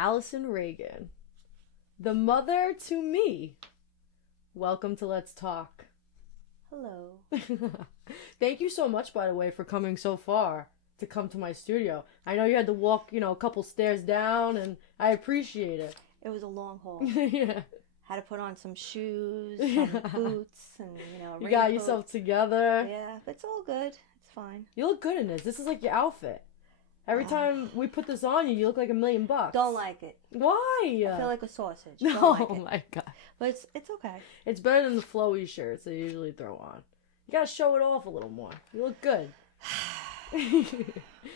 Allison Reagan, the mother to me. Welcome to Let's Talk. Hello. Thank you so much, by the way, for coming so far to come to my studio. I know you had to walk, a couple stairs down, and I appreciate it. It was a long haul. Yeah. Had to put on some shoes, some boots, and, a You got raincoat. yourself together. Yeah, but it's all good. It's fine. You look good in this. This is like your outfit. Every time we put this on you, you look like $1,000,000. Don't like it. Why? I feel like a sausage. No, Don't like it. my God. But it's okay. It's better than the flowy shirts they usually throw on. You gotta show it off a little more. You look good.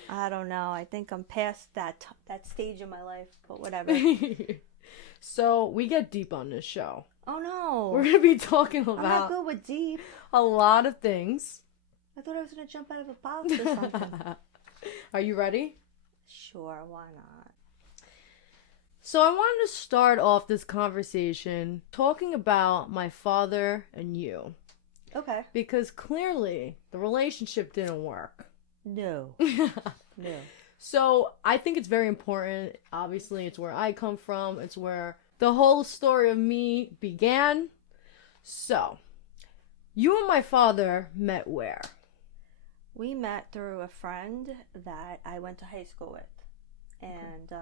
I don't know. I think I'm past that stage in my life, but whatever. So, we get deep on this show. Oh, no. We're gonna be talking I'm not about good with deep. a lot of things. I thought I was going to jump out of a box or something. Are you ready? Sure, why not? So I wanted to start off this conversation talking about my father and you. Okay. Because clearly the relationship didn't work. No. No. So I think it's very important. Obviously, it's where I come from. It's where the whole story of me began. So, you and my father met where? We met through a friend that I went to high school with. And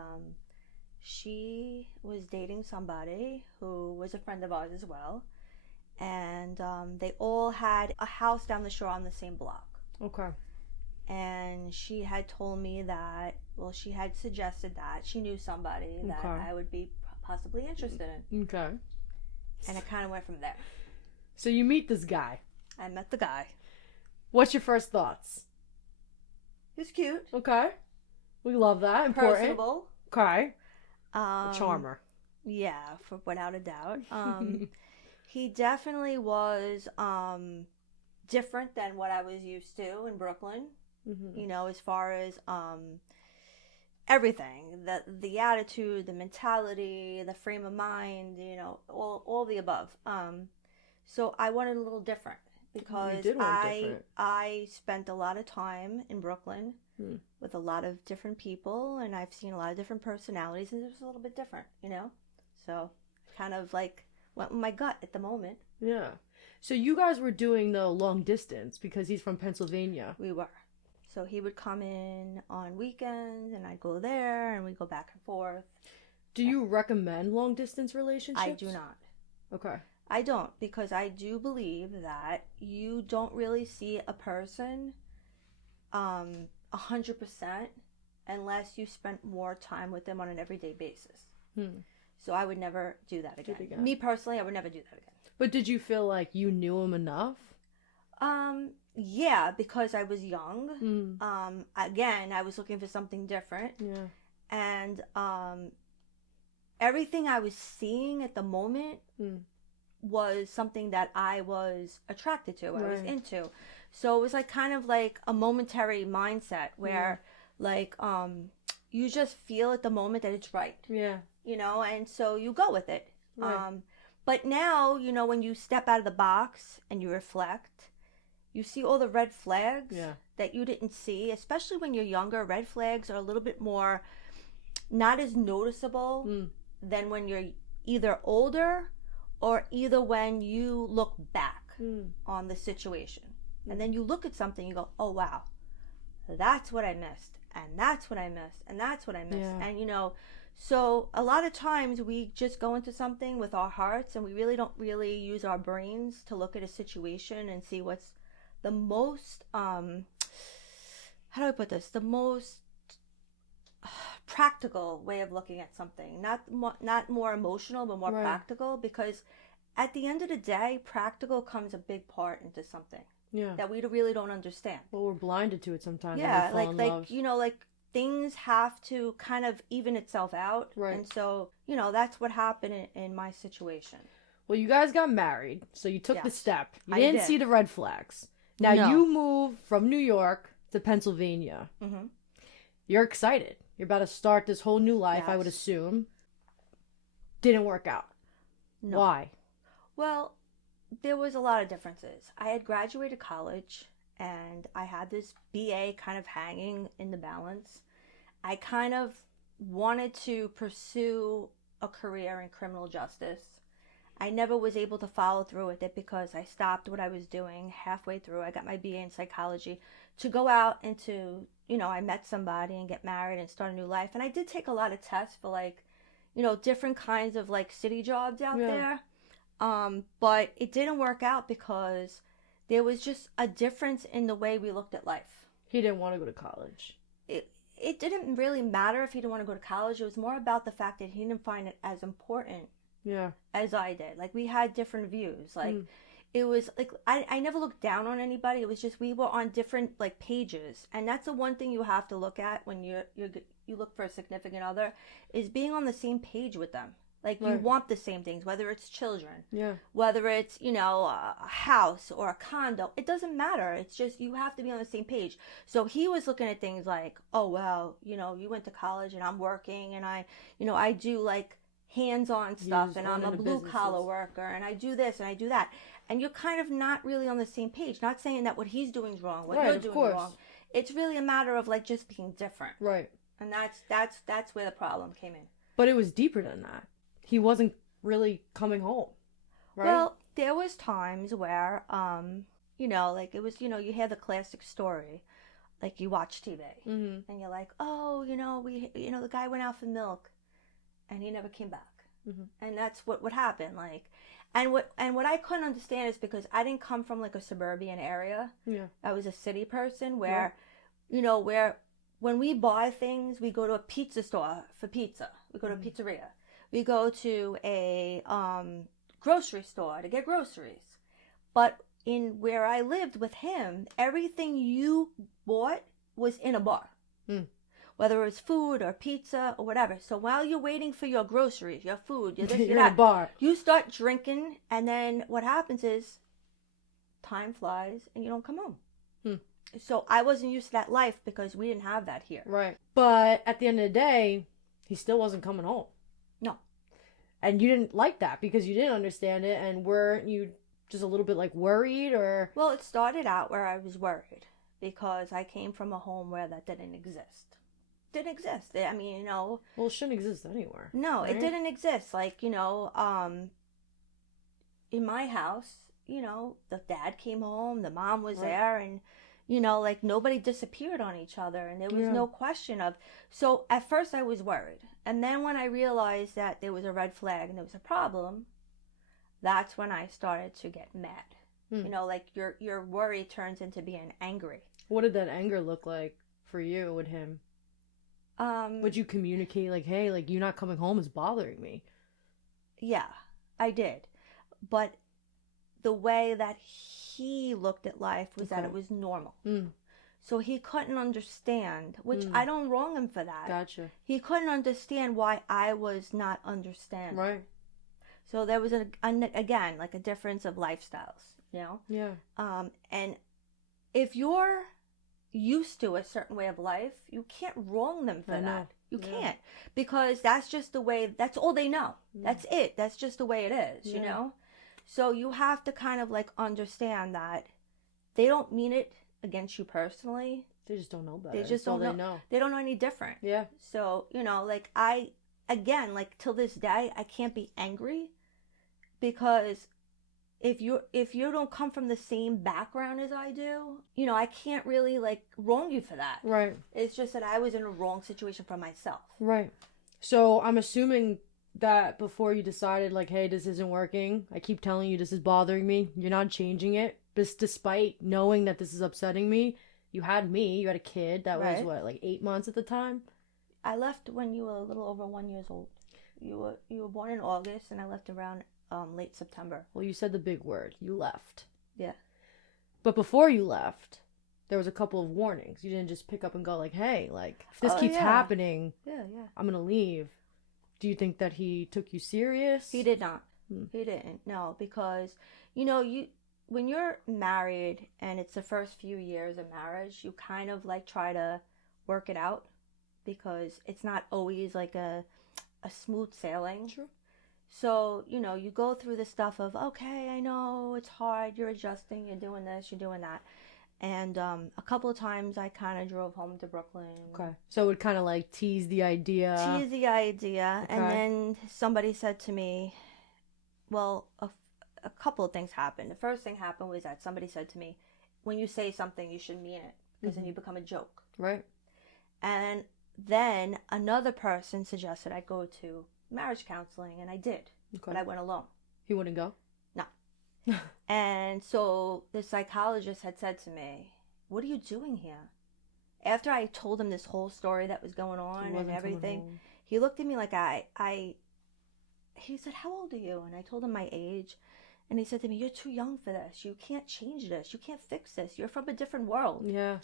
she was dating somebody who was a friend of ours as well. And they all had a house down the shore on the same block. Okay. And she had told me that, she had suggested that she knew somebody that I would be possibly interested in. Okay. And it kind of went from there. So you meet this guy. I met the guy. What's your first thoughts? He was cute. Okay. We love that. Important. Personable. Okay. A charmer. Yeah, without a doubt. He definitely was different than what I was used to in Brooklyn. Mm-hmm. As far as everything, the attitude, the mentality, the frame of mind, all the above. So I wanted a little different because I spent a lot of time in Brooklyn with a lot of different people, and I've seen a lot of different personalities, and it was a little bit different, So kind of like went with my gut at the moment. Yeah. So you guys were doing the long distance because he's from Pennsylvania. We were. So he would come in on weekends, and I'd go there, and we'd go back and forth. Do you recommend long distance relationships? I do not. Okay. I don't, because I do believe that you don't really see a person 100% unless you spend more time with them on an everyday basis. So I would never do that again. Me personally, I would never do that again. But did you feel like you knew him enough? Yeah, because I was young. Again, I was looking for something different. Yeah. And everything I was seeing at the moment was something that I was attracted to, I was into. So it was like kind of like a momentary mindset where you just feel at the moment that it's right. Yeah. And so you go with it. Right. But now, when you step out of the box and you reflect, you see all the red flags that you didn't see, especially when you're younger. Red flags are a little bit more, not as noticeable than when you're either older or either when you look back on the situation. And then you look at something, you go, oh, wow, that's what I missed. And that's what I missed. And that's what I missed. Yeah. And, so a lot of times we just go into something with our hearts, and we really don't use our brains to look at a situation and see what's the most, how do I put this? The most practical way of looking at something. Not more emotional, but more practical, because at the end of the day, practical comes a big part into something that we really don't understand. Well, we're blinded to it sometimes. Yeah, like things have to kind of even itself out. Right. And so, that's what happened in my situation. Well, you guys got married, so you took the step. You didn't see the red flags. Now, No. you moved from New York to Pennsylvania. Mm-hmm. You're excited. You're about to start this whole new life, I would assume. Didn't work out. No. Why? Well, there was a lot of differences. I had graduated college, and I had this BA kind of hanging in the balance. I kind of wanted to pursue a career in criminal justice. I never was able to follow through with it because I stopped what I was doing halfway through. I got my BA in psychology to go out into, I met somebody and get married and start a new life. And I did take a lot of tests for like, different kinds of like city jobs out there. But it didn't work out because there was just a difference in the way we looked at life. He didn't want to go to college. It didn't really matter if he didn't want to go to college. It was more about the fact that he didn't find it as important as I did. Like, we had different views. Like, it was like, I never looked down on anybody. It was just we were on different like pages. And that's the one thing you have to look at when you look for a significant other, is being on the same page with them. Like, you want the same things, whether it's children, whether it's, a house or a condo. It doesn't matter. It's just you have to be on the same page. So he was looking at things like, oh, well, you went to college and I'm working and I do like hands-on stuff and I'm a blue-collar worker and I do this and I do that. And you're kind of not really on the same page. Not saying that what he's doing is wrong, what you're doing is wrong. It's really a matter of like just being different. Right. And that's where the problem came in. But it was deeper than that. He wasn't really coming home, right? Well, there was times where, like it was, you hear the classic story, like you watch TV and you're like, oh, the guy went out for milk and he never came back. And that's what would happen. Like, and what I couldn't understand is because I didn't come from like a suburban area. Yeah. I was a city person where, where when we buy things, we go to a pizza store for pizza. We go to a pizzeria. We go to a grocery store to get groceries. But in where I lived with him, everything you bought was in a bar. Whether it was food or pizza or whatever. So while you're waiting for your groceries, your food, your this, you're at a bar. You start drinking, and then what happens is time flies and you don't come home. So I wasn't used to that life because we didn't have that here. Right. But at the end of the day, he still wasn't coming home. No. And you didn't like that because you didn't understand it, and weren't you just a little bit like worried or? Well, it started out where I was worried because I came from a home where that didn't exist. Didn't exist. I mean, Well, it shouldn't exist anywhere. No, right? It didn't exist. Like, in my house, the dad came home, the mom was there, and, like nobody disappeared on each other, and there was no question of. So at first I was worried. And then when I realized that there was a red flag and there was a problem, that's when I started to get mad. Like your worry turns into being angry. What did that anger look like for you with him? Would you communicate like, hey, like you not coming home is bothering me? Yeah, I did. But the way that he looked at life was that it was normal. So he couldn't understand, which I don't wrong him for that. Gotcha. He couldn't understand why I was not understanding. Right. So there was, again, like a difference of lifestyles, Yeah. And if you're used to a certain way of life, you can't wrong them for that. You can't. Because that's just the way, that's all they know. That's it. That's just the way it is, So you have to kind of like understand that they don't mean it against you personally. They just don't know better. They just don't know. They don't know any different. Yeah. So, like again, like till this day, I can't be angry because if you don't come from the same background as I do, I can't really like wrong you for that. Right. It's just that I was in a wrong situation for myself. Right. So I'm assuming that before you decided like, hey, this isn't working, I keep telling you this is bothering me, you're not changing it. Despite knowing that this is upsetting me, you had a kid that was what, like 8 months at the time? I left when you were a little over 1 year old. You were born in August, and I left around late September. Well, you said the big word. You left. Yeah. But before you left, there was a couple of warnings. You didn't just pick up and go like, hey, like, if this keeps happening, I'm going to leave. Do you think that he took you serious? He did not. He didn't. No, because, when you're married and it's the first few years of marriage, you kind of like try to work it out because it's not always like a smooth sailing. True. So, you go through the stuff of, okay, I know it's hard, you're adjusting, you're doing this, you're doing that. And a couple of times I kind of drove home to Brooklyn. Okay. So it would kind of like tease the idea. Okay. And then somebody said to me, well, a couple of things happened. The first thing happened was that somebody said to me, when you say something, you should mean it, because then you become a joke. Right. And then another person suggested I go to marriage counseling, and I did. Okay. But I went alone. He wouldn't go? No. And so the psychologist had said to me, what are you doing here? After I told him this whole story that was going on and everything, he looked at me like he said, how old are you? And I told him my age. And he said to me, you're too young for this. You can't change this. You can't fix this. You're from a different world. Yeah.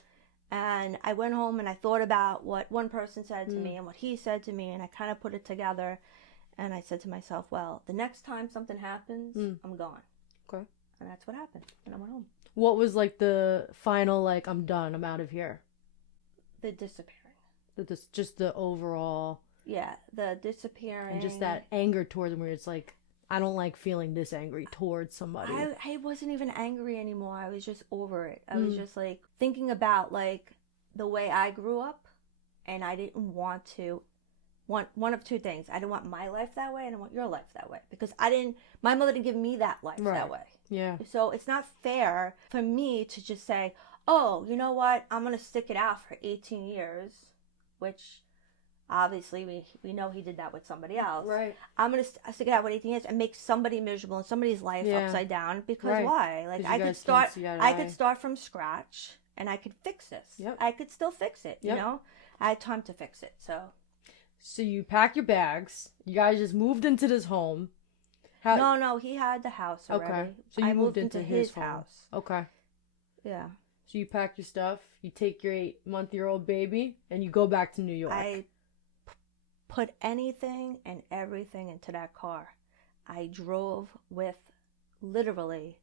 And I went home and I thought about what one person said to me and what he said to me. And I kind of put it together. And I said to myself, well, the next time something happens, I'm gone. Okay. And that's what happened. And I went home. What was like the final, like, I'm done, I'm out of here? The disappearing. Just the overall. Yeah, the disappearing. And just that anger towards him where it's like, I don't like feeling this angry towards somebody. I wasn't even angry anymore. I was just over it. I was just like thinking about like the way I grew up, and I didn't want to. One of two things. I didn't want my life that way, and I didn't want your life that way, because my mother didn't give me that life that way. Yeah. So it's not fair for me to just say, oh, you know what? I'm going to stick it out for 18 years, which obviously we know he did that with somebody else. Right. I'm going to stick it out with 18 years and make somebody miserable and somebody's life upside down, because why? Like I could start from scratch and I could fix this. Yep. I could still fix it, you know? I had time to fix it. So you pack your bags. You guys just moved into this home. No, he had the house already. Okay. So you moved into his house. Okay. Yeah. So you pack your stuff, you take your 8-month-old baby, and you go back to New York. I put anything and everything into that car. I drove with literally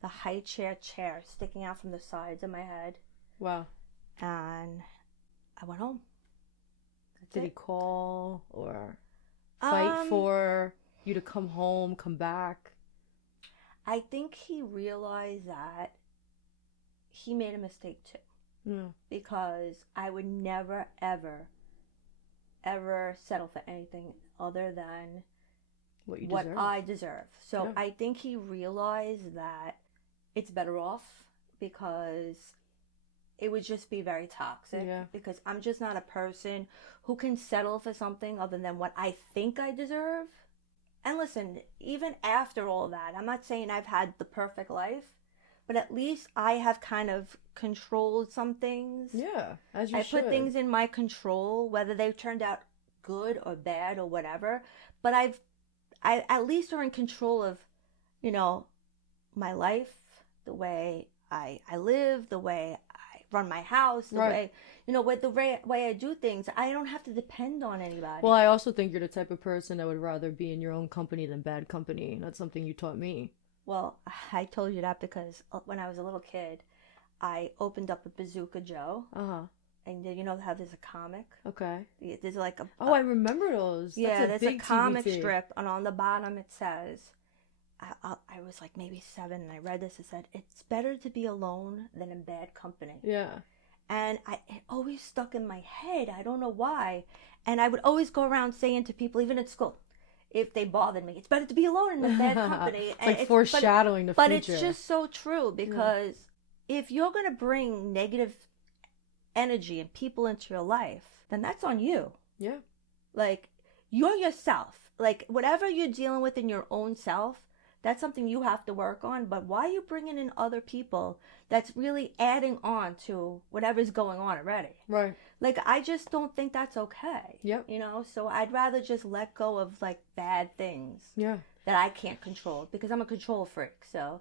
the high chair sticking out from the sides of my head. Wow. And I went home. Did he call or fight for you to come home, come back? I think he realized that he made a mistake too. Yeah. Because I would never, ever, ever settle for anything other than what I deserve. So I think he realized that it's better off, because it would just be very toxic. Yeah. Because I'm just not a person who can settle for something other than what I think I deserve. And listen, even after all that, I'm not saying I've had the perfect life, but at least I have kind of controlled some things. Yeah, as you should. I put things in my control, whether they've turned out good or bad or whatever. But I at least are in control of, my life, the way I live, the way I run my house, the way, with the way I do things. I don't have to depend on anybody. Well, I also think you're the type of person that would rather be in your own company than bad company. That's something you taught me. Well, I told you that because when I was a little kid, I opened up a Bazooka Joe. Uh-huh. And you know how there's a comic? Okay. There's like I remember those. Yeah, there's a comic strip, and on the bottom it says, I was like maybe 7, and I read this. It said, it's better to be alone than in bad company. Yeah. And it always stuck in my head. I don't know why. And I would always go around saying to people, even at school, if they bothered me, it's better to be alone in a bad company. It's like foreshadowing the future. But it's just so true, because if you're going to bring negative energy and people into your life, then that's on you. Yeah. Like, you're yourself. Like, whatever you're dealing with in your own self, that's something you have to work on. But why are you bringing in other people that's really adding on to whatever's going on already? Right. Like, I just don't think that's okay. Yep. So I'd rather just let go of, like, bad things. Yeah. That I can't control, because I'm a control freak, so.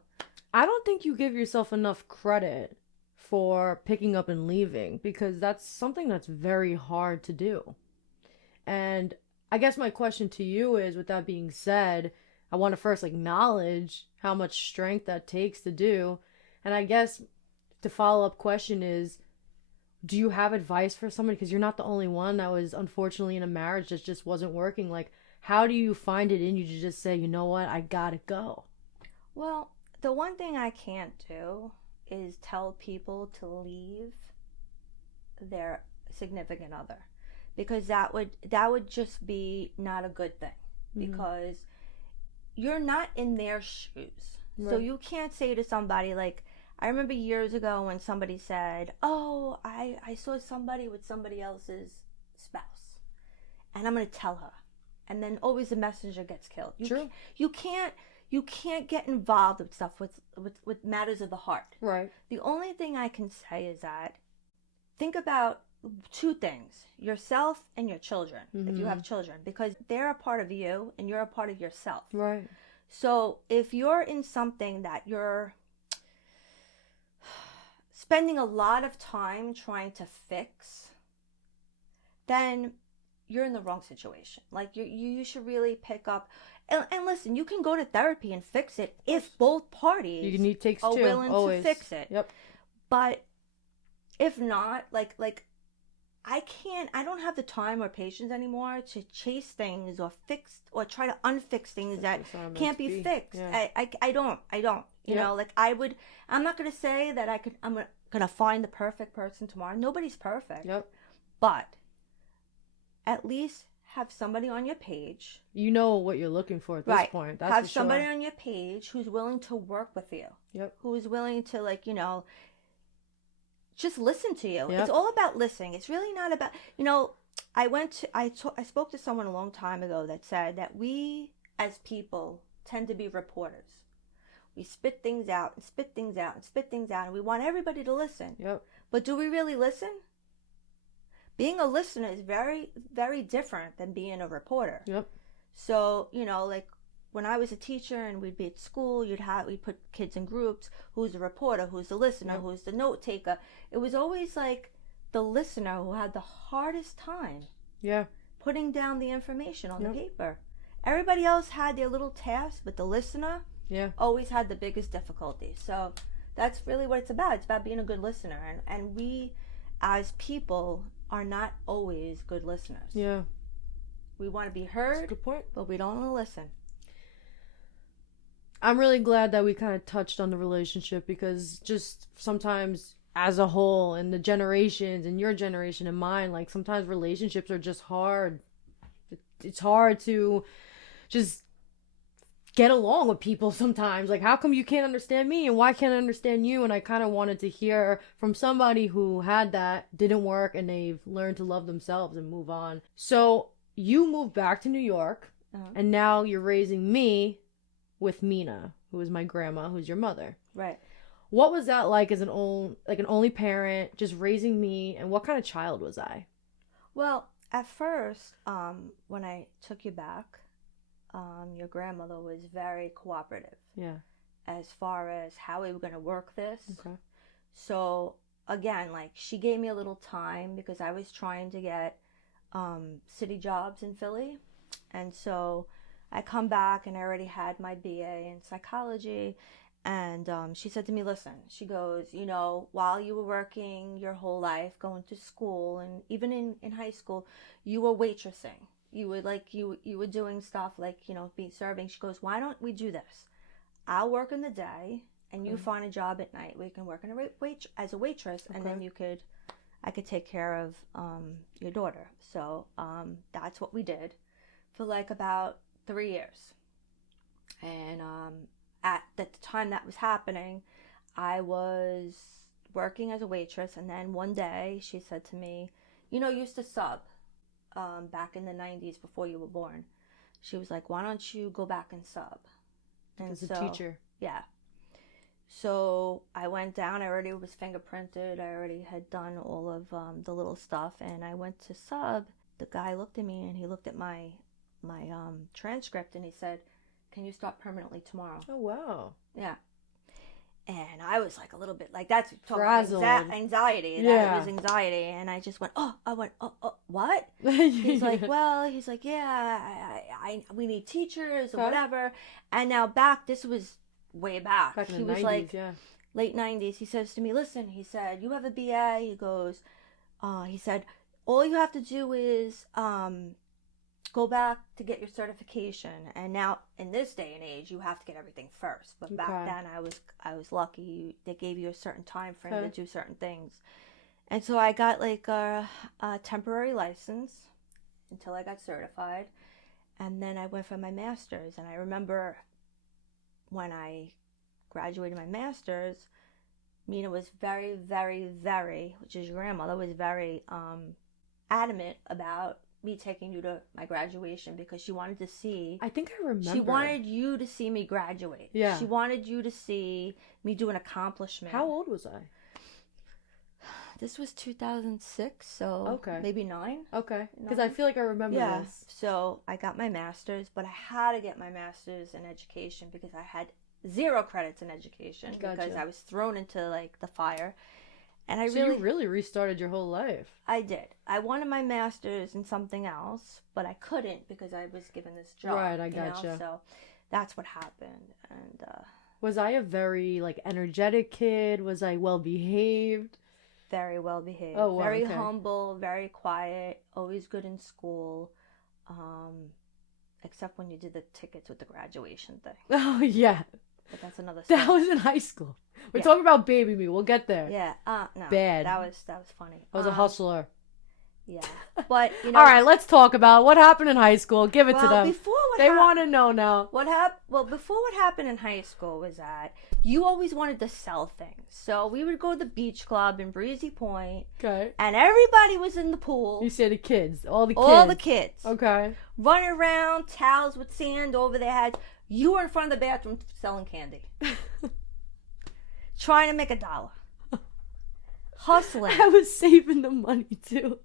I don't think you give yourself enough credit for picking up and leaving, because that's something that's very hard to do. And I guess my question to you is, with that being said, I want to first acknowledge how much strength that takes to do. And I guess the follow-up question is, do you have advice for somebody? Because you're not the only one that was unfortunately in a marriage that just wasn't working. Like, how do you find it in you to just say, you know what, I gotta go? Well, the one thing I can't do is tell people to leave their significant other, because that would just be not a good thing, because you're not in their shoes. Right. So you can't say to somebody, like, I remember years ago when somebody said, oh, I saw somebody with somebody else's spouse, and I'm going to tell her. And then always the messenger gets killed. True. You can't get involved with stuff with matters of the heart. Right. The only thing I can say is that think about two things: yourself and your children, if you have children, because they're a part of you and you're a part of yourself. Right. So if you're in something that you're spending a lot of time trying to fix, then you're in the wrong situation. Like, you should really pick up and listen. You can go to therapy and fix it if both parties are willing to fix it. Yep. But if not, like I don't have the time or patience anymore to chase things or fix or try to unfix things that can't be fixed. Yeah. I don't. You know, like I'm not going to say that I'm going to find the perfect person tomorrow. Nobody's perfect. Yep. But at least have somebody on your page. You know what you're looking for at this point. That's have somebody on your page who's willing to work with you. Yep. Who's willing to, like, you know, just listen to you. Yep. It's all about listening. It's really not about, you know, I spoke to someone a long time ago that said that we as people tend to be reporters. We spit things out and spit things out and spit things out, and we want everybody to listen. Yep. But do we really listen? Being a listener is very, very different than being a reporter. Yep. So, you know, like when I was a teacher and we'd be at school, we'd put kids in groups. Who's the reporter? Who's the listener? Yep. Who's the note taker? It was always like the listener who had the hardest time. Yeah. Putting down the information on the paper. Everybody else had their little tasks, but the listener always had the biggest difficulty. So that's really what it's about. It's about being a good listener. And we, as people, are not always good listeners. Yeah. We want to be heard. That's a good point. But we don't want to listen. I'm really glad that we kind of touched on the relationship, because just sometimes as a whole, and the generations and your generation and mine, like sometimes relationships are just hard. It's hard to just get along with people sometimes. Like, how come you can't understand me and why can't I understand you? And I kind of wanted to hear from somebody who had that, didn't work, and they've learned to love themselves and move on. So you moved back to New York, and now you're raising me with Mina, who is my grandma, who's your mother. Right. What was that like as an only parent, just raising me, and what kind of child was I? Well, at first, when I took you back, your grandmother was very cooperative. Yeah. As far as how we were going to work this. Okay. So again, like, she gave me a little time because I was trying to get city jobs in Philly, and so I come back and I already had my BA in psychology, and she said to me, listen, she goes, you know, while you were working your whole life, going to school, and even in high school, you were waitressing. You were doing stuff like, you know, serving. She goes, why don't we do this? I'll work in the day, and you find a job at night where you can work as a waitress, and then I could take care of your daughter. So that's what we did for like about 3 years. And at the time that was happening, I was working as a waitress, and then one day she said to me, you know, you used to sub back in the 90s before you were born. She was like, why don't you go back and sub? And as a teacher. Yeah. So I went down. I already was fingerprinted. I already had done all of the little stuff, and I went to sub. The guy looked at me, and he looked at my transcript, and he said, can you start permanently tomorrow? Oh, wow. Yeah. And I was like a little bit like, that's frazzled. Anxiety. Yeah. That was anxiety. And I just went, oh, what? He's like, yeah, we need teachers or whatever. And now this was way back. Back in he the was 90s, like, yeah. Late 90s. He says to me, listen, he said, you have a BA. He goes, he said, all you have to do is go back to get your certification. And now in this day and age, you have to get everything first. But back then, I was lucky. They gave you a certain time frame to do certain things. And so I got like a temporary license until I got certified. And then I went for my master's. And I remember when I graduated my master's, Mina was very, very, very, which is your grandmother, was very adamant about me taking you to my graduation because she wanted to see. I think I remember. She wanted you to see me graduate. Yeah. She wanted you to see me do an accomplishment. How old was I? This was 2006, so maybe 9. Okay, because I feel like I remember this. So I got my master's, but I had to get my master's in education because I had 0 credits in education because I was thrown into like the fire. And you really restarted your whole life. I did. I wanted my master's in something else, but I couldn't because I was given this job. Right, I gotcha. So that's what happened. And was I a very like energetic kid? Was I well behaved? Very well behaved. Oh, wow, very humble, very quiet, always good in school. Except when you did the tickets with the graduation thing. Oh yeah. But that's another story. That was in high school. We're talking about baby me. We'll get there. Yeah. No. Bad. That was funny. I was a hustler. Yeah. But you know. All right, let's talk about what happened in high school. Give it to them. They want to know now. Well, before what happened in high school was that you always wanted to sell things. So we would go to the beach club in Breezy Point. Okay. And everybody was in the pool. You say the kids. All the kids. All the kids. Okay. Running around, towels with sand over their heads. You were in front of the bathroom selling candy. Trying to make $1. Hustling. I was saving the money too.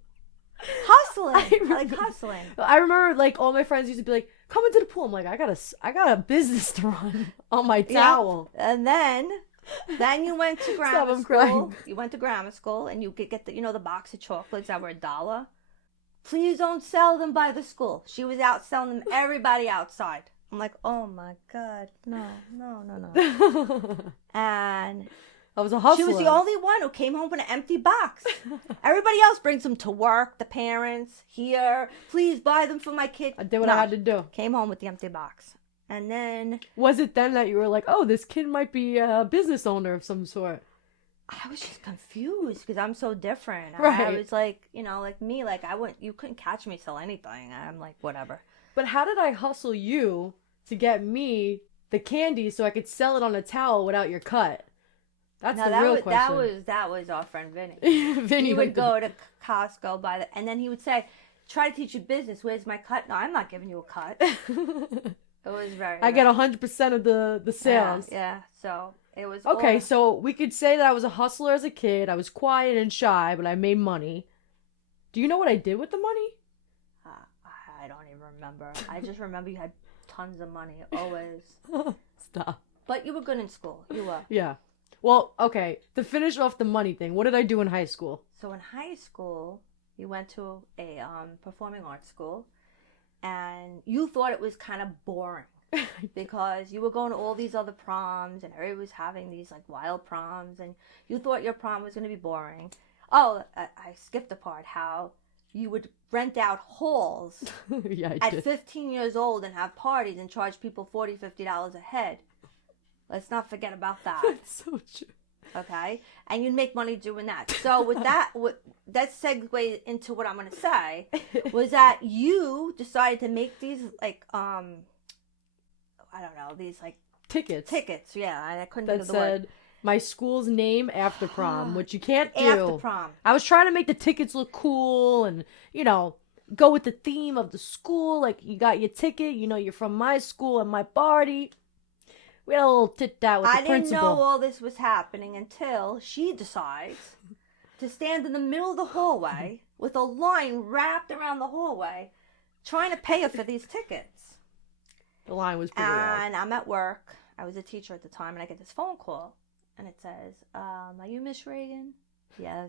Hustling. Like hustling. I remember like all my friends used to be like, come into the pool. I'm like, I got a business to run on my towel. Yeah. And then you went to grammar school. Crying. You went to grammar school and you could get the box of chocolates that were $1. Please don't sell them by the school. She was out selling them everybody outside. I'm like, oh my God, no. And I was a hustler. She was the only one who came home with an empty box. Everybody else brings them to work, the parents, here. Please buy them for my kid. I did what I had to do. Came home with the empty box. And then... Was it then that you were like, oh, this kid might be a business owner of some sort? I was just confused because I'm so different. Right. I was like, like me, like you couldn't catch me sell anything. I'm like, whatever. But how did I hustle you to get me the candy so I could sell it on a towel without your cut? That's the real question. That was our friend Vinny. Vinny he would go to Costco, and then he would say, try to teach you business. Where's my cut? No, I'm not giving you a cut. It was very... I get 100% of the sales. Yeah, so it was... Okay, so we could say that I was a hustler as a kid. I was quiet and shy, but I made money. Do you know what I did with the money? I don't even remember. I just remember you had tons of money, always. Stop. But you were good in school. You were. Yeah. Well, okay, to finish off the money thing, what did I do in high school? So in high school, you went to a performing arts school, and you thought it was kind of boring because you were going to all these other proms, and everybody was having these like wild proms, and you thought your prom was going to be boring. Oh, I skipped the part how you would rent out halls at 15 years old and have parties and charge people $40, $50 a head. Let's not forget about that. That's so true. Okay? And you'd make money doing that. So with that, that segues into what I'm going to say, was that you decided to make these, like, I don't know, these, like... Tickets. Yeah. And I couldn't think of the word. That said my school's name after prom, which you can't do. After prom. I was trying to make the tickets look cool and, go with the theme of the school. Like, you got your ticket, you're from my school and my party. We had a little tit-tat with the principal. I didn't know all this was happening until she decides to stand in the middle of the hallway with a line wrapped around the hallway trying to pay her for these tickets. The line was pretty long. And I'm at work. I was a teacher at the time, and I get this phone call. And it says, are you Miss Reagan? Yes.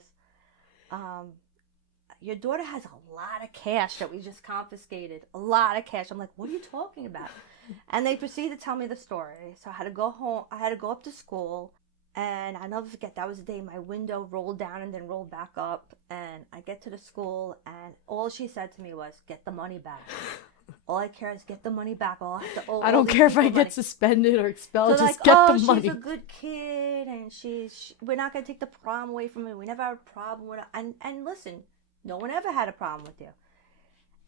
Your daughter has a lot of cash that we just confiscated. A lot of cash. I'm like, what are you talking about? And they proceed to tell me the story. So I had to go home. I had to go up to school. And I'll never forget, that was the day my window rolled down and then rolled back up. And I get to the school, and all she said to me was, get the money back. All I care is get the money back. I'll have to owe I don't care if I get suspended or expelled. So just get the money. She's a good kid, and we're not gonna take the prom away from her. We never had a problem with her. And listen, no one ever had a problem with you.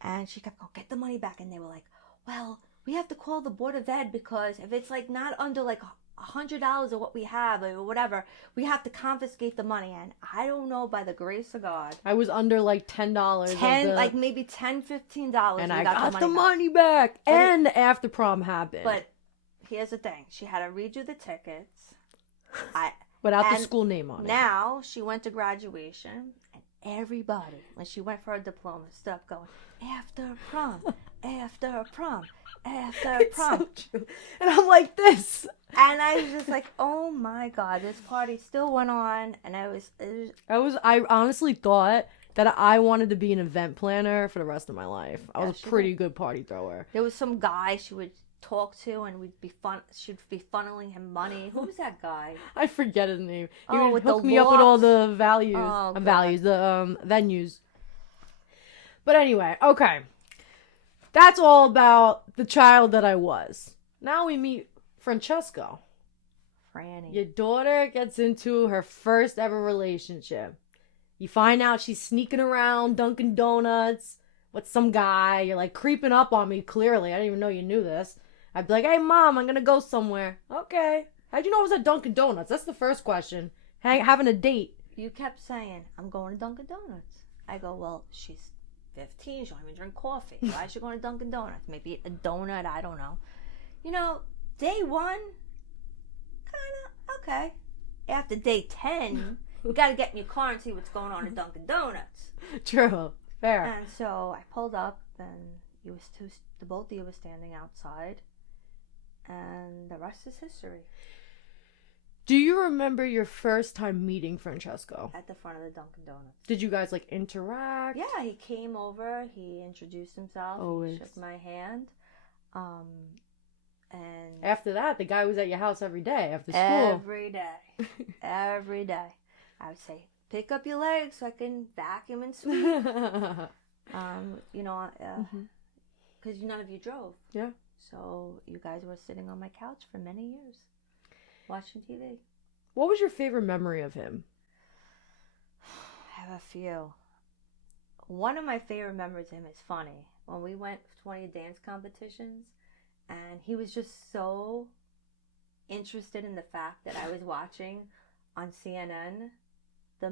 And she kept going, get the money back. And they were like, well, we have to call the Board of Ed because if it's like not under like $100 of what we have or whatever, we have to confiscate the money. And I don't know, by the grace of God, I was under like $10. Like maybe $10, $15. And I got the money back. And after prom happened. But here's the thing. She had to redo the tickets. Without the school name on it. Now she went to graduation, and everybody, when she went for her diploma, stood up going, after prom, after prom, after prom. So true. And I'm like this. And I was just like, oh my God, this party still went on. And I honestly thought that I wanted to be an event planner for the rest of my life. I was a pretty good party thrower. There was some guy she would talk to, and she'd be funneling him money. Who was that guy? I forget his name. He would would hook me locks? up with all the values. The venues. But anyway, okay. That's all about the child that I was. Now we meet Francesco. Franny. Your daughter gets into her first ever relationship. You find out she's sneaking around Dunkin' Donuts with some guy. You're like creeping up on me, clearly. I didn't even know you knew this. I'd be like, hey, Mom, I'm going to go somewhere. Okay. How'd you know it was at Dunkin' Donuts? That's the first question. Having a date. You kept saying, I'm going to Dunkin' Donuts. I go, well, she's 15. She don't even drink coffee. Why is she going to Dunkin' Donuts? Maybe a donut. I don't know. You know, day one, kind of, okay. After day 10, you got to get in your car and see what's going on at Dunkin' Donuts. True. Fair. And so I pulled up, and the both of you were standing outside. And the rest is history. Do you remember your first time meeting Francesco? At the front of the Dunkin' Donuts. Did you guys, like, interact? Yeah, he came over. He introduced himself. Always. He shook my hand. And after that, the guy was at your house every day after school. Every day. Every day. I would say, pick up your legs so I can vacuum and sweep. Because none of you drove. Yeah. So you guys were sitting on my couch for many years, watching TV. What was your favorite memory of him? I have a few. One of my favorite memories of him is funny. When we went to one of the dance competitions, and he was just so interested in the fact that I was watching on CNN the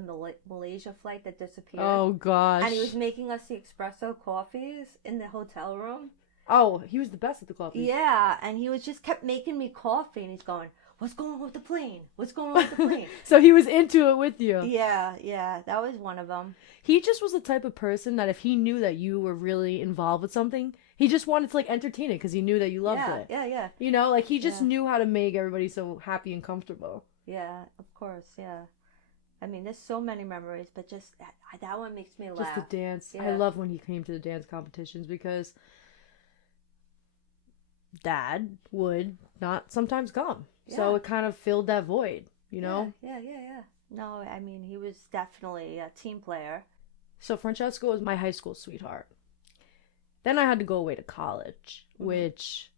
Malaysia flight that disappeared. Oh, gosh. And he was making us the espresso coffees in the hotel room. Oh, he was the best at the coffee. Yeah, and he kept making me coffee, and he's going, what's going on with the plane? What's going on with the plane? So he was into it with you. Yeah, that was one of them. He just was the type of person that if he knew that you were really involved with something, he just wanted to, like, entertain it because he knew that you loved it. Yeah. You know, like, he just knew how to make everybody so happy and comfortable. Yeah, of course, yeah. I mean, there's so many memories, but just that one makes me laugh. Just the dance. Yeah. I love when he came to the dance competitions because Dad would not sometimes come. Yeah. So it kind of filled that void, you know? Yeah. No, I mean, he was definitely a team player. So Francesco was my high school sweetheart. Then I had to go away to college, which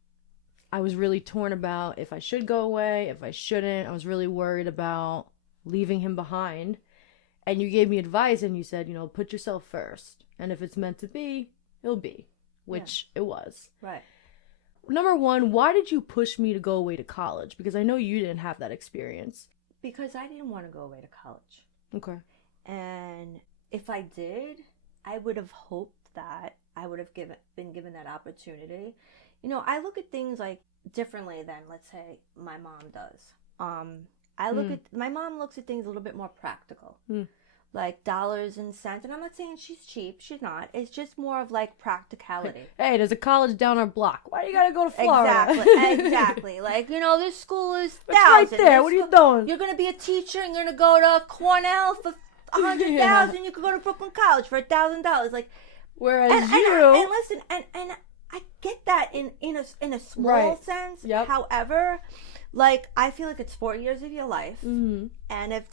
I was really torn about if I should go away, if I shouldn't. I was really worried about leaving him behind. And you gave me advice and you said, put yourself first. And if it's meant to be, it'll be, which it was. Right. Number one, why did you push me to go away to college? Because I know you didn't have that experience. Because I didn't want to go away to college. Okay. And if I did, I would have hoped that I would have been given that opportunity. I look at things like differently than, let's say, my mom does. My mom looks at things a little bit more practical. Like dollars and cents. And I'm not saying she's cheap. She's not. It's just more of like practicality. Hey, there's a college down our block. Why do you gotta go to Florida? Exactly. Like, this school is $1,000. It's right there. What are you doing? You're going to be a teacher and you're going to go to Cornell for $100,000. You could go to Brooklyn College for $1,000. Like, whereas and listen, and I get that in a small sense. Yep. However, like, I feel like it's 4 years of your life. Mm-hmm. And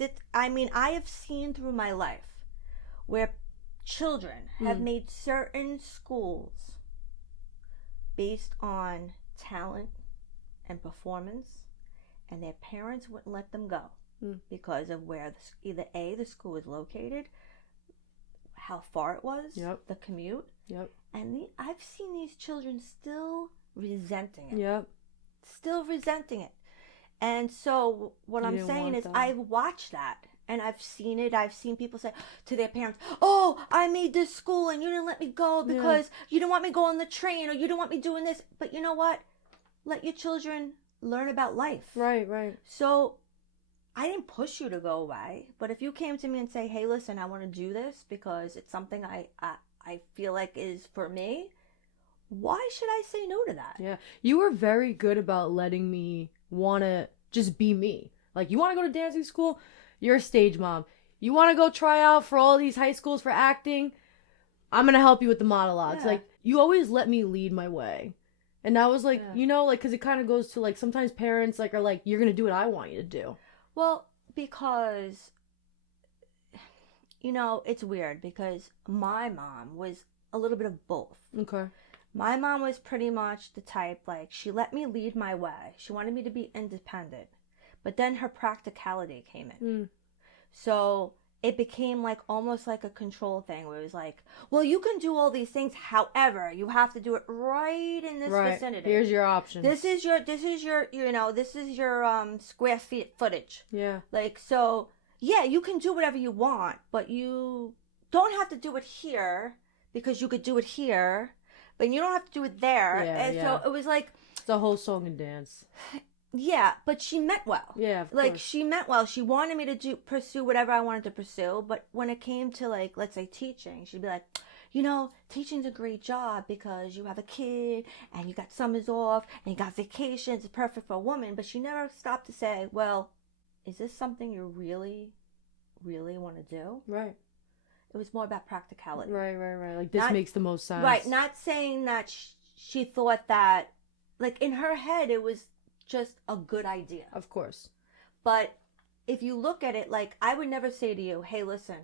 I have seen through my life where children have made certain schools based on talent and performance, and their parents wouldn't let them go because of where either A, the school was located, how far it was, the commute. And I've seen these children still resenting it. Still resenting it. And so what I'm saying is I've watched that. And I've seen it. I've seen people say to their parents, oh, I made this school and you didn't let me go because you didn't want me to go on the train or you didn't want me doing this. But you know what? Let your children learn about life. Right. So I didn't push you to go away. But if you came to me and say, hey, listen, I want to do this because it's something I feel like is for me, why should I say no to that? Yeah. You were very good about letting me want to just be me. Like, you want to go to dancing school? You're a stage mom. You want to go try out for all these high schools for acting? I'm going to help you with the monologues. Yeah. Like, you always let me lead my way. And that was like, you know, like, because it kind of goes to, like, sometimes parents, like, are like, you're going to do what I want you to do. Well, because, you know, it's weird because my mom was a little bit of both. Okay. My mom was pretty much the type, like, she let me lead my way. She wanted me to be independent. But then her practicality came in. So it became like almost like a control thing where it was like, well, you can do all these things. However, you have to do it right in this vicinity. Here's your option. This is your square feet footage. Yeah. Like, so yeah, you can do whatever you want, but you don't have to do it here because you could do it here, but you don't have to do it there. And so it was like, it's a whole song and dance. Yeah, but she meant well. Yeah, of like course. She meant well. She wanted me to pursue whatever I wanted to pursue. But when it came to, like, let's say teaching, she'd be like, you know, teaching's a great job because you have a kid and you got summers off and you got vacations. It's perfect for a woman. But she never stopped to say, well, is this something you really, really want to do? Right. It was more about practicality. Right. Like, this makes the most sense. Right. Not saying that she thought that, like, in her head, it was just a good idea. Of course. But if you look at it, like, I would never say to you, hey, listen,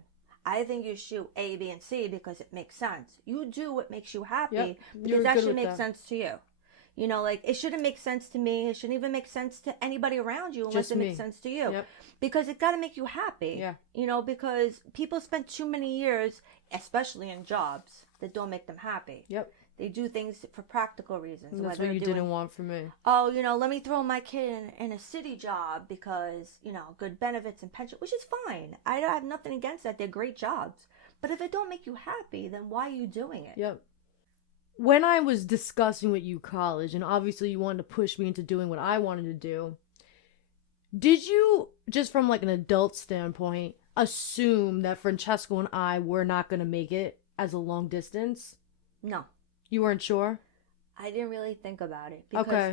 I think you shoot A, B, and C because it makes sense. You do what makes you happy because that should make sense to you. You know, like, it shouldn't make sense to me. It shouldn't even make sense to anybody around you unless it makes sense to you. Because it got to make you happy. Yeah. You know, because people spend too many years, especially in jobs, that don't make them happy. Yep. They do things for practical reasons. And that's what you didn't want from me. Oh, you know, let me throw my kid in a city job because, you know, good benefits and pension, which is fine. I have nothing against that. They're great jobs. But if it don't make you happy, then why are you doing it? Yep. When I was discussing with you college, and obviously you wanted to push me into doing what I wanted to do, did you, just from like an adult standpoint, assume that Francesco and I were not going to make it as a long distance? No. You weren't sure? I didn't really think about it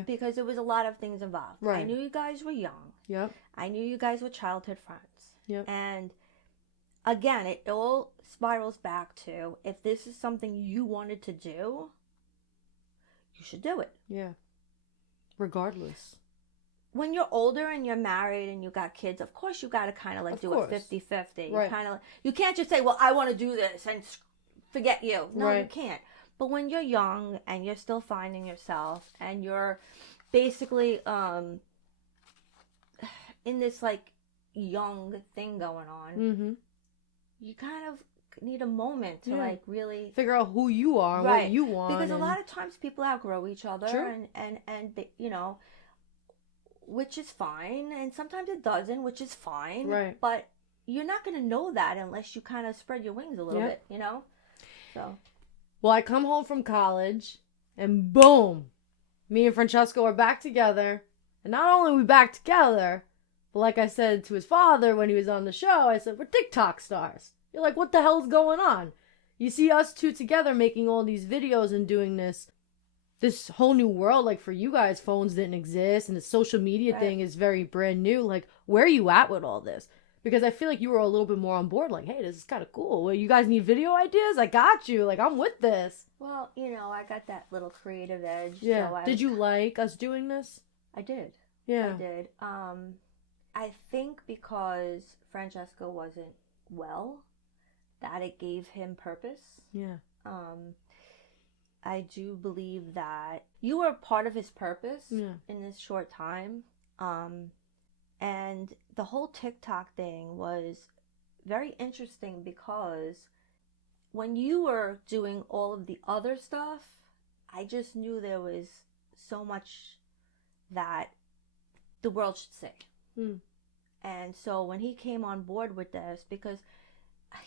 because there was a lot of things involved. Right. I knew you guys were young. Yep. I knew you guys were childhood friends. Yep. And again, it all spirals back to, if this is something you wanted to do, you should do it. Yeah. Regardless. When you're older and you're married and you got kids, of course you got to kind of like do it 50-50. Right. You can't just say, well, I want to do this and forget you. No, right. You can't. But when you're young and you're still finding yourself and you're basically in this like young thing going on, you kind of need a moment to like really figure out who you are and what you want. Because a lot of times people outgrow each other and they, you know, which is fine. And sometimes it doesn't, which is fine. Right. But you're not going to know that unless you kind of spread your wings a little bit, you know? So... Well, I come home from college, and boom, me and Francesco are back together. And not only are we back together, but like I said to his father when he was on the show, I said, we're TikTok stars. You're like, what the hell's going on? You see us two together making all these videos and doing this whole new world. Like, for you guys, phones didn't exist, and the social media thing is very brand new. Like, where are you at with all this? Because I feel like you were a little bit more on board. Like, hey, this is kind of cool. Well, you guys need video ideas? I got you. Like, I'm with this. Well, you know, I got that little creative edge. Yeah. So did you like us doing this? I did. Yeah. I did. I think because Francesco wasn't well, that it gave him purpose. Yeah. I do believe that you were part of his purpose in this short time. And the whole TikTok thing was very interesting because when you were doing all of the other stuff, I just knew there was so much that the world should see. And so when he came on board with this, because,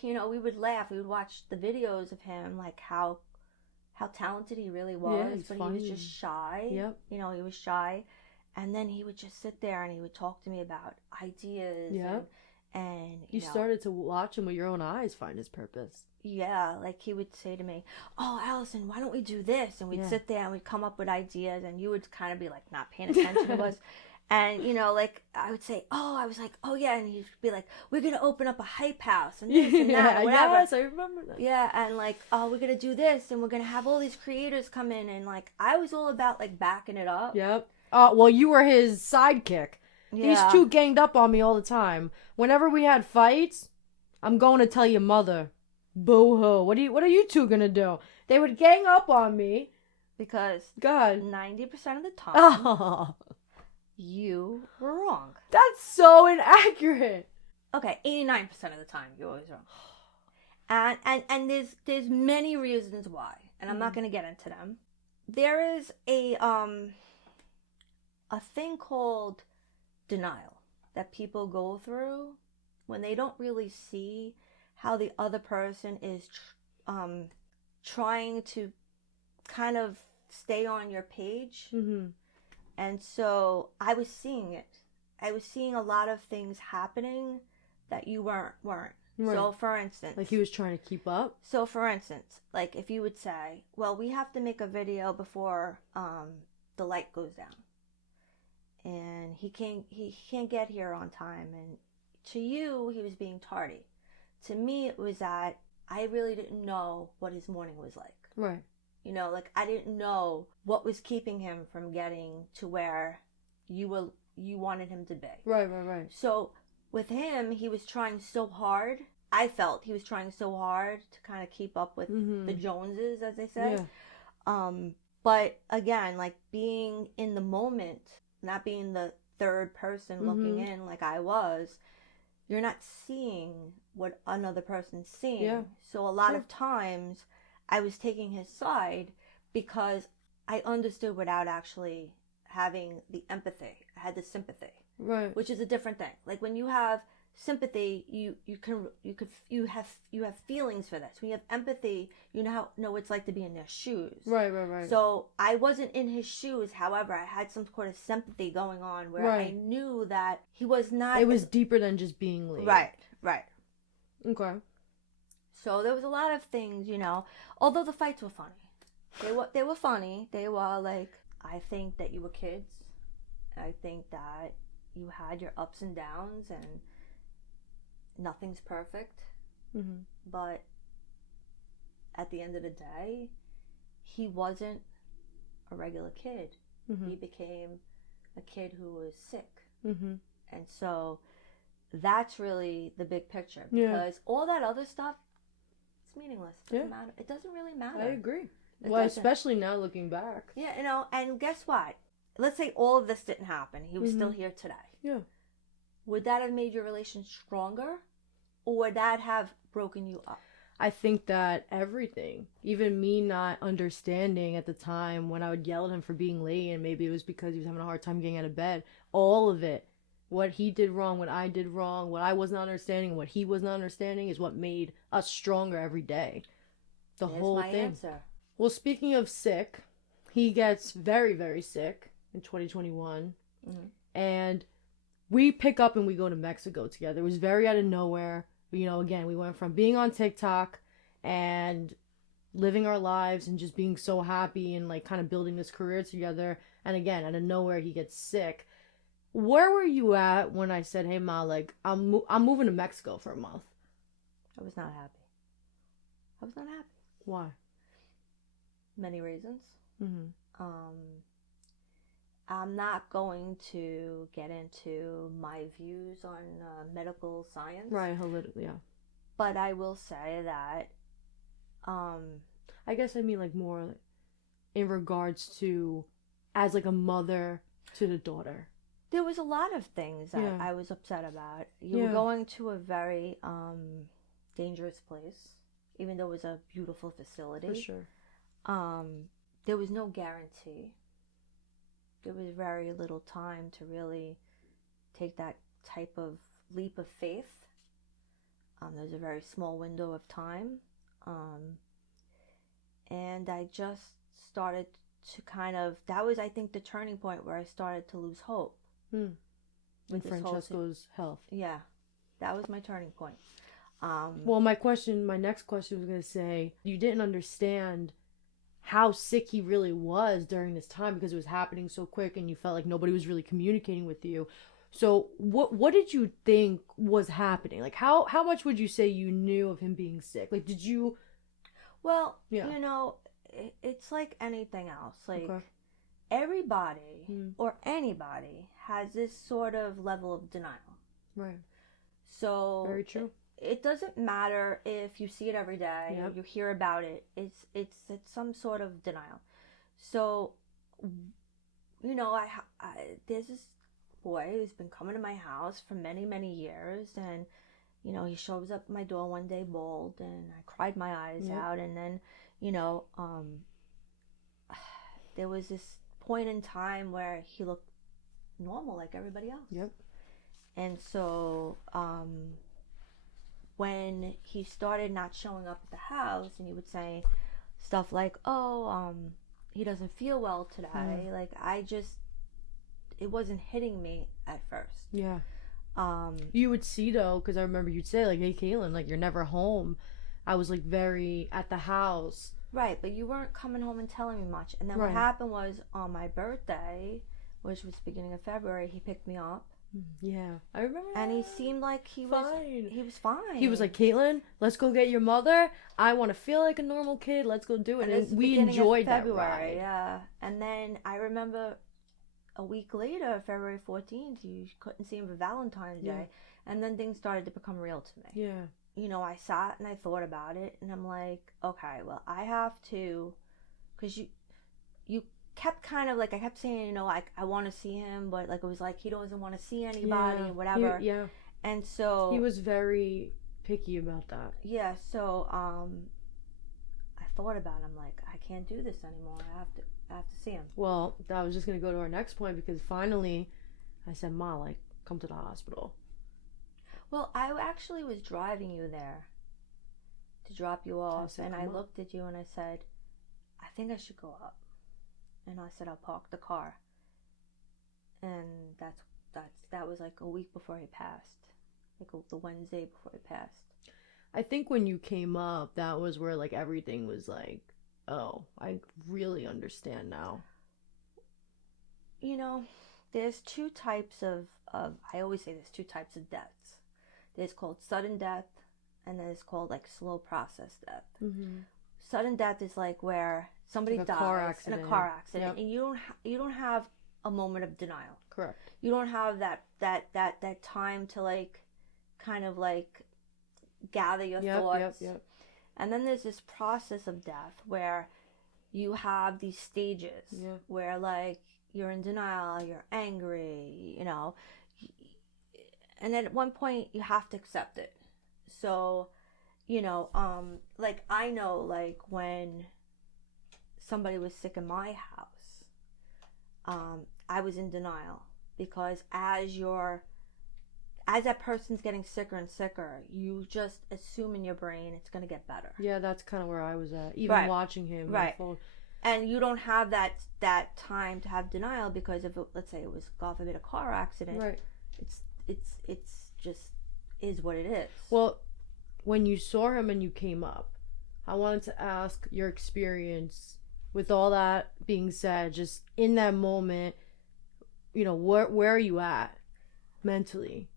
you know, we would laugh, we would watch the videos of him, like how talented he really was, but funny. He was just shy. Yep. You know, he was shy. And then he would just sit there and he would talk to me about ideas. Yep. And you started to watch him with your own eyes find his purpose. Yeah, like he would say to me, "Oh, Allison, why don't we do this?" And we'd sit there and we'd come up with ideas, and you would kind of be like not paying attention to us. And, you know, like, I would say, oh, yeah. And he'd be like, we're going to open up a hype house and this and that and whatever. Yes, I remember that. Yeah, and, like, oh, we're going to do this and we're going to have all these creators come in. And, like, I was all about, like, backing it up. Yep. Well, you were his sidekick. Yeah. These two ganged up on me all the time. Whenever we had fights, I'm going to tell your mother. Boo-hoo. What are you two going to do? They would gang up on me. Because God. 90% of the time... You were wrong. That's so inaccurate. Okay, 89% of the time you're always wrong. And there's many reasons why, and I'm not going to get into them. There is a thing called denial that people go through when they don't really see how the other person is trying to kind of stay on your page. Mm-hmm. And so I was seeing it. I was seeing a lot of things happening that you weren't. Right. So, for instance... Like he was trying to keep up? So, for instance, like if you would say, well, we have to make a video before the light goes down. And he can't get here on time. And to you, he was being tardy. To me, it was that I really didn't know what his morning was like. Right. You know, like I didn't know what was keeping him from getting to where you wanted him to be. Right. So with him, he was trying so hard. I felt he was trying so hard to kind of keep up with the Joneses, as they say. Yeah. But again, like being in the moment, not being the third person looking in like I was, you're not seeing what another person's seeing. Yeah. So a lot of times I was taking his side because I understood without actually having the empathy. I had the sympathy. Right. Which is a different thing. Like when you have sympathy, you have feelings for this. When you have empathy, you know what it's like to be in their shoes. Right. So I wasn't in his shoes. However, I had some sort of sympathy going on where I knew that he was not. It was deeper than just being late. Right. Okay. So there was a lot of things, you know. Although the fights were funny, they were funny. They were like, I think that you were kids. I think that you had your ups and downs, and nothing's perfect. Mm-hmm. But at the end of the day, he wasn't a regular kid. Mm-hmm. He became a kid who was sick. Mm-hmm. And so that's really the big picture, because all that other stuff, it's meaningless. It doesn't matter. It doesn't really matter. I agree. Well, especially now looking back. Yeah, you know, and guess what? Let's say all of this didn't happen. He was still here today. Yeah. Would that have made your relation stronger? Or would that have broken you up? I think that everything, even me not understanding at the time when I would yell at him for being late, and maybe it was because he was having a hard time getting out of bed, all of it, what he did wrong, what I did wrong, what I was not understanding, what he was not understanding, is what made us stronger every day. There's whole thing. Answer. Well, speaking of sick, he gets very, very sick in 2021. Mm-hmm. And we pick up and we go to Mexico together. It was very out of nowhere. You know, again, we went from being on TikTok and living our lives and just being so happy and like kind of building this career together. And again, out of nowhere, he gets sick. Where were you at when I said, hey, Ma, like, I'm moving to Mexico for a month? I was not happy. Why? Many reasons. Mm-hmm. I'm not going to get into my views on medical science. Right, yeah. But I will say that... I guess I mean like more in regards to as like a mother to the daughter? There was a lot of things that I was upset about. You were going to a very dangerous place, even though it was a beautiful facility. For sure. There was no guarantee. There was very little time to really take that type of leap of faith. There's a very small window of time. And I just started to kind of, that was, I think, the turning point where I started to lose hope. With Francesco's health. Yeah, that was my turning point. Well, my next question was going to say, you didn't understand how sick he really was during this time because it was happening so quick and you felt like nobody was really communicating with you. So what did you think was happening? Like, how much would you say you knew of him being sick? Like, did you... Well, you know, it's like anything else. Like, everybody or anybody has this sort of level of denial. Right. So... Very true. It doesn't matter if you see it every day or you hear about it. It's some sort of denial. So, you know, I there's this boy who's been coming to my house for many, many years, and you know, he shows up at my door one day bald, and I cried my eyes out, and then, you know, there was this point in time where he looked normal like everybody else. Yep. And so, when he started not showing up at the house and he would say stuff like, he doesn't feel well today, like, it wasn't hitting me at first. Yeah. You would see, though, because I remember you'd say, like, hey, Caitlin, like, you're never home. I was, like, very at the house. Right, but you weren't coming home and telling me much. And then what happened was, on my birthday, which was beginning of February, he picked me up. Yeah, I remember. And he seemed like he was fine. He was like, Caitlin, let's go get your mother. I want to feel like a normal kid. Let's go do it. And we enjoyed that ride. Yeah. And then I remember a week later, February 14th, you couldn't see him for Valentine's Day. And then things started to become real to me. Yeah. You know, I sat and I thought about it, and I'm like, okay, well, I have to, because you kept kind of like, I kept saying, you know, like, I want to see him, but like, it was like, he doesn't want to see anybody and whatever. And so he was very picky about that. Yeah. So, I thought about it. I'm like, I can't do this anymore. I have to see him. Well, I was just going to go to our next point, because finally I said, Ma, like, come to the hospital. Well, I actually was driving you there to drop you off, and I looked at you and I said, I think I should go up. And I said, I'll park the car. And that was like a week before he passed. Like the Wednesday before he passed. I think when you came up, that was where like everything was like, oh, I really understand now. You know, there's two types of I always say there's two types of deaths. There's called sudden death, and there's called like slow process death. Mm-hmm. Sudden death is like where somebody dies in a car accident, and you don't have a moment of denial. Correct. You don't have that time to like kind of like gather your thoughts. And then there's this process of death where you have these stages where like you're in denial, you're angry, you know, and then at one point you have to accept it. So, you know, like I know, like when somebody was sick in my house, I was in denial, because as that person's getting sicker and sicker, you just assume in your brain it's going to get better. Yeah, that's kind of where I was at, even watching him. Right. And you don't have that time to have denial, because if let's say it was, God forbid, a car accident, right? It's just is what it is. Well, when you saw him and you came up, I wanted to ask your experience with all that being said, just in that moment, you know, where are you at mentally?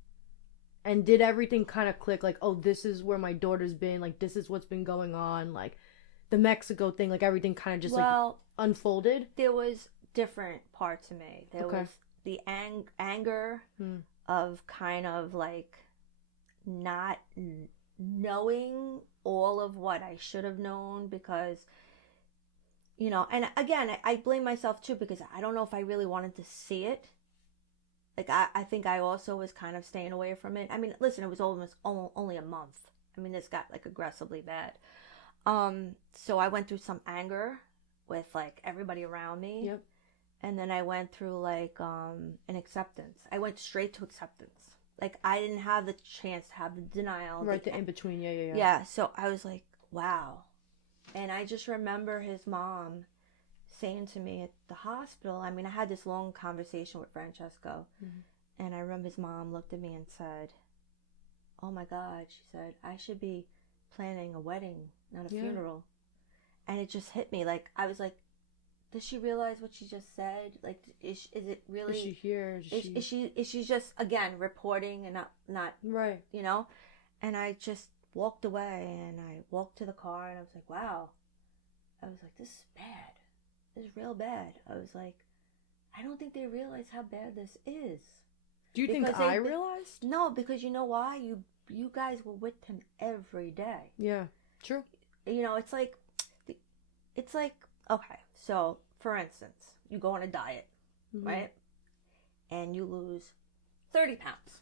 And did everything kind of click, like, oh, this is where my daughter's been, like, this is what's been going on, like, the Mexico thing, like, everything kind of just, like, unfolded? There was different parts of me. There was the anger of kind of, like, not knowing all of what I should have known, because you know, and again, I blame myself too because I don't know if I really wanted to see it. Like, I think I also was kind of staying away from it. I mean, listen, it was almost only a month. I mean, this got like aggressively bad. So I went through some anger with like everybody around me. Yep. And then I went through like an acceptance. I went straight to acceptance. Like, I didn't have the chance to have the denial. Right, the in between. Yeah. Yeah, so I was like, wow. And I just remember his mom saying to me at the hospital, I mean, I had this long conversation with Francesco, and I remember his mom looked at me and said, oh my God, she said, I should be planning a wedding, not a funeral. And it just hit me. Like, I was like, does she realize what she just said? Like, is it really? Is she here? Is she just, again, reporting and not right? You know? And I just walked away, and I walked to the car, and I was like, wow. I was like, this is bad. This is real bad. I was like, I don't think they realize how bad this is. Do you think I realized? No, because you know why? You guys were with him every day. Yeah, true. You know, it's like, okay, so for instance, you go on a diet, right? And you lose 30 pounds.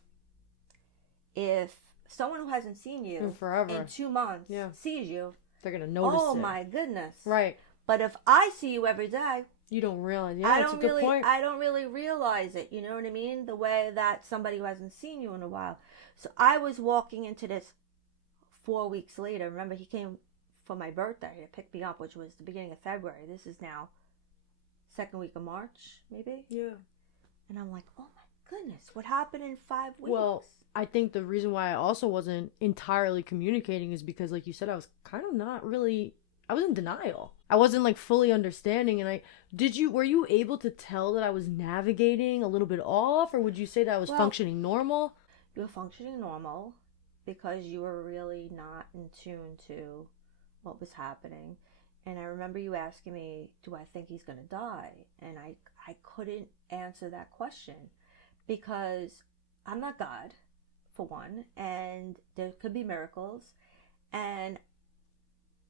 If someone who hasn't seen you forever in 2 months sees you, they're going to notice it. Oh my goodness. Right. But if I see you every day, you don't realize. Yeah, that's a good point. I don't really realize it. You know what I mean? The way that somebody who hasn't seen you in a while. So I was walking into this 4 weeks later. Remember, he came for my birthday to pick me up, which was the beginning of February. This is now second week of March, maybe? Yeah. And I'm like, oh my goodness, what happened in 5 weeks? Well, I think the reason why I also wasn't entirely communicating is because, like you said, I was kind of not really... I was in denial. I wasn't like fully understanding. And were you able to tell that I was navigating a little bit off, or would you say that I was functioning normal? You were functioning normal because you were really not in tune to what was happening. And I remember you asking me, do I think he's going to die? And I couldn't answer that question because I'm not God, for one, and there could be miracles. And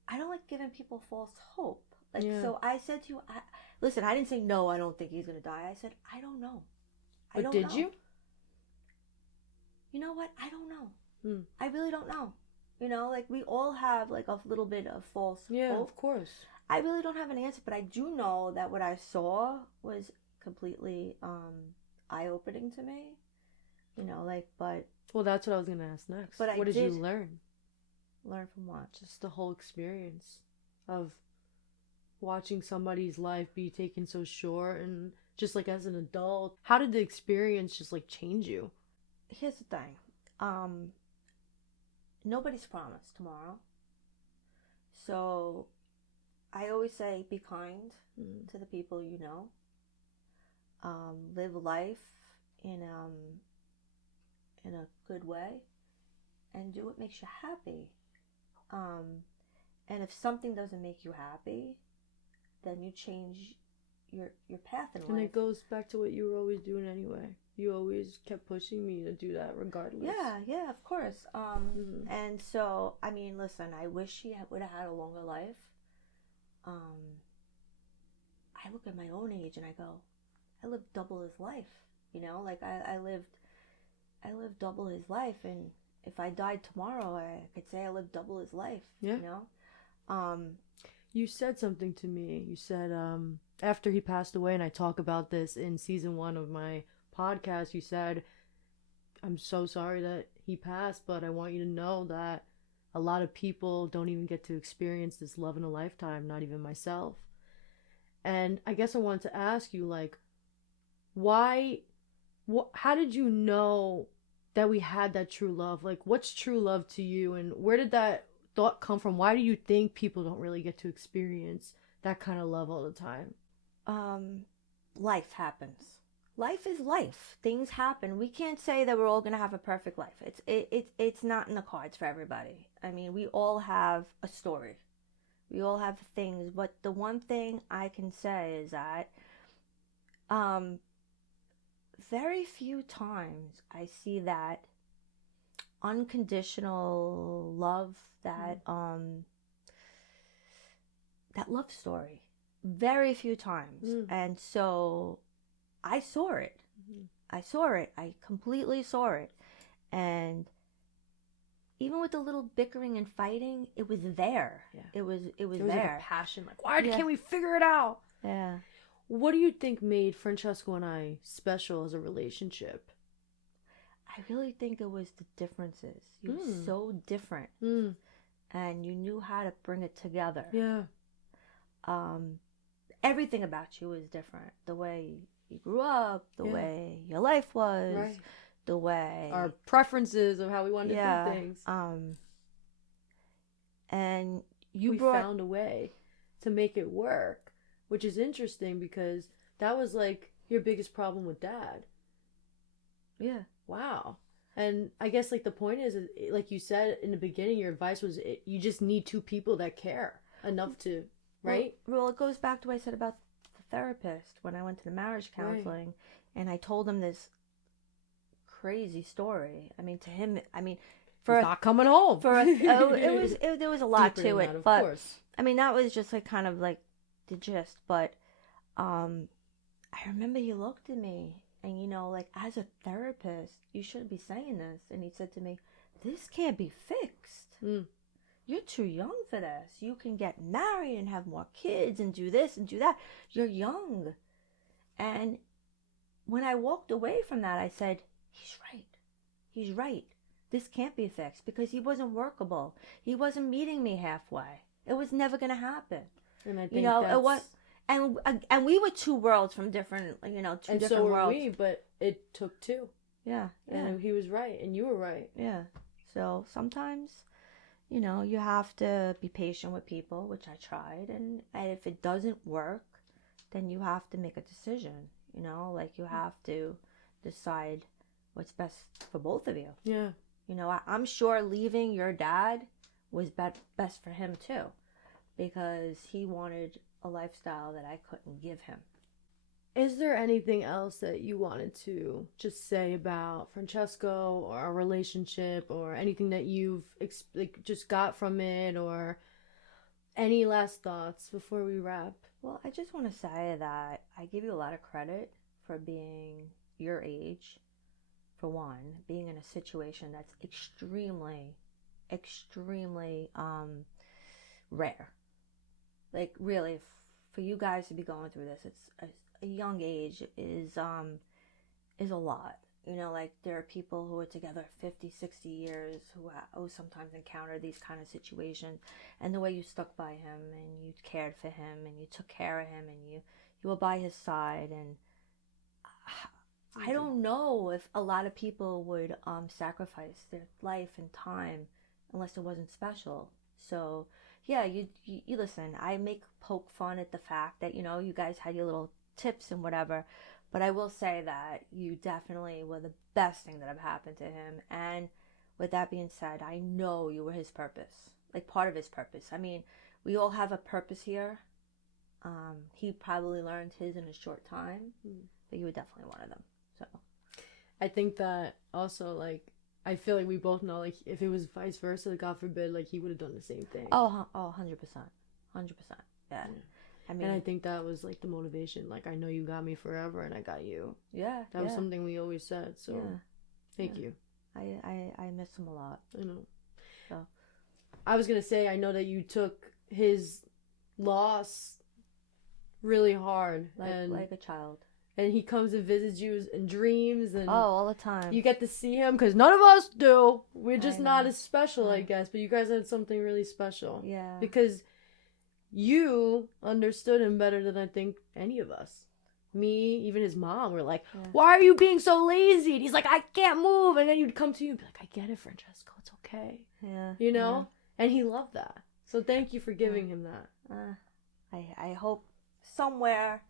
I don't like giving people false hope. Like, so I said to you, listen, I didn't say, no, I don't think he's going to die. I said, I don't know. I don't know. Did you? You know what? I don't know. I really don't know. You know, like, we all have like a little bit of false hope. Yeah, of course. I really don't have an answer, but I do know that what I saw was completely eye-opening to me. You know, like, but... Well, that's what I was going to ask next. But what did you learn? Learn from what? Just the whole experience of watching somebody's life be taken so short, and just like as an adult, how did the experience just like change you? Here's the thing. Nobody's promised tomorrow. So I always say be kind to the people you know. Live life in a good way, and do what makes you happy. And if something doesn't make you happy, then you change your path in life. And it goes back to what you were always doing anyway. You always kept pushing me to do that regardless. Yeah, of course. And so, I mean, listen, I wish he would have had a longer life. I look at my own age and I go, I lived double his life. You know, like I lived double his life, and if I died tomorrow, I could say I lived double his life. Yeah. You know? You said something to me. You said, after he passed away, and I talk about this in season 1 of my podcast, you said, I'm so sorry that he passed, but I want you to know that a lot of people don't even get to experience this love in a lifetime, not even myself. And I guess I wanted to ask you, like, how did you know that we had that true love? Like, what's true love to you, and where did that thought come from? Why do you think people don't really get to experience that kind of love all the time? Life happens. Life is life. Things happen. We can't say that we're all going to have a perfect life. It's not in the cards for everybody. I mean, we all have a story. We all have things, but the one thing I can say is that very few times I see that unconditional love, that that love story. very few times. And so I saw it. I saw it. I completely saw it. And even with the little bickering and fighting, it was there. Yeah. It was there was there. like a passion. Like, why can't we figure it out? Yeah. What do you think made Francesco and I special as a relationship? I really think it was the differences. You were so different. And you knew how to bring it together. Yeah. Everything about you was different. The way you grew up, the way your life was, the way our preferences of how we wanted to do things. And we found a way to make it work, which is interesting because that was like your biggest problem with Dad. Yeah. Wow. And I guess like the point is, like you said in the beginning, your advice was you just need two people that care enough to, right? Well, it goes back to what I said about the therapist when I went to the marriage counseling, and I told him this crazy story. I mean, to him, for he's not coming home. There was a lot to it, of but course. I mean, that was just like kind of like the gist. But I remember he looked at me. And, you know, like, as a therapist, you shouldn't be saying this. And he said to me, this can't be fixed. You're too young for this. You can get married and have more kids and do this and do that. You're young. And when I walked away from that, I said, he's right. He's right. This can't be fixed because he wasn't workable. He wasn't meeting me halfway. It was never going to happen. And I think it was... And we were two worlds from different, two different worlds. And so were we, but it took two. Yeah. And he was right, and you were right. Yeah. So sometimes, you have to be patient with people, which I tried. And if it doesn't work, then you have to make a decision, like you have to decide what's best for both of you. Yeah. I'm sure leaving your dad was best for him too, because he wanted a lifestyle that I couldn't give him. Is there anything else that you wanted to just say about Francesco or our relationship or anything that you've just got from it, or any last thoughts before we wrap? Well, I just want to say that I give you a lot of credit for being your age, for one, being in a situation that's extremely, extremely rare. Like, really, for you guys to be going through this, it's a young age is a lot. Like, there are people who are together 50, 60 years who sometimes encounter these kind of situations. And the way you stuck by him and you cared for him and you took care of him and you were by his side. And I don't know if a lot of people would sacrifice their life and time unless it wasn't special. So... yeah, you listen, I poke fun at the fact that, you guys had your little tips and whatever, but I will say that you definitely were the best thing that have happened to him. And with that being said, I know you were his purpose, like part of his purpose. I mean, we all have a purpose here. He probably learned his in a short time, but you were definitely one of them. So I think that also, like, I feel like we both know, like, if it was vice versa, God forbid, like, he would have done the same thing. 100%. 100%. Yeah. I mean, and I think that was, like, the motivation. Like, I know you got me forever, and I got you. Yeah. That was something we always said, so thank you. I miss him a lot. I know. So. I was going to say, I know that you took his loss really hard. Like a child. And he comes and visits you in dreams. And all the time. You get to see him, because none of us do. We're just not as special, I guess. But you guys had something really special. Yeah. Because you understood him better than I think any of us. Me, even his mom, were like, why are you being so lazy? And he's like, I can't move. And then you'd come to you and be like, I get it, Francesco. It's okay. Yeah. Yeah. And he loved that. So thank you for giving him that. I hope somewhere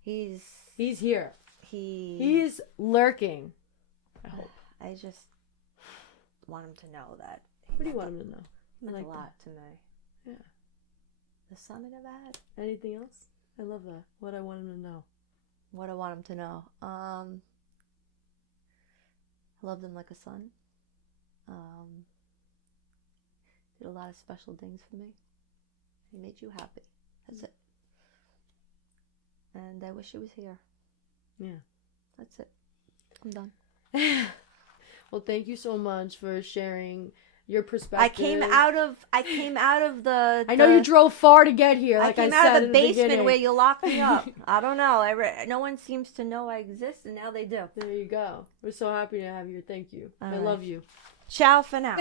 he's here. He's lurking. I hope. I just want him to know that. What do you want him to know? It meant a lot to me. Yeah. The son of that. Anything else? I love that. What I want him to know. What I want him to know. I loved him like a son. Did a lot of special things for me. He made you happy. That's it. and I wish he was here. Yeah. That's it. I'm done. Well, thank you so much for sharing your perspective. I came out of the. I know you drove far to get here. Like I came said out of the in basement beginning. where you locked me up. I don't know. No one seems to know I exist, and now they do. There you go. We're so happy to have you here. Thank you. All I right. love you. Ciao for now.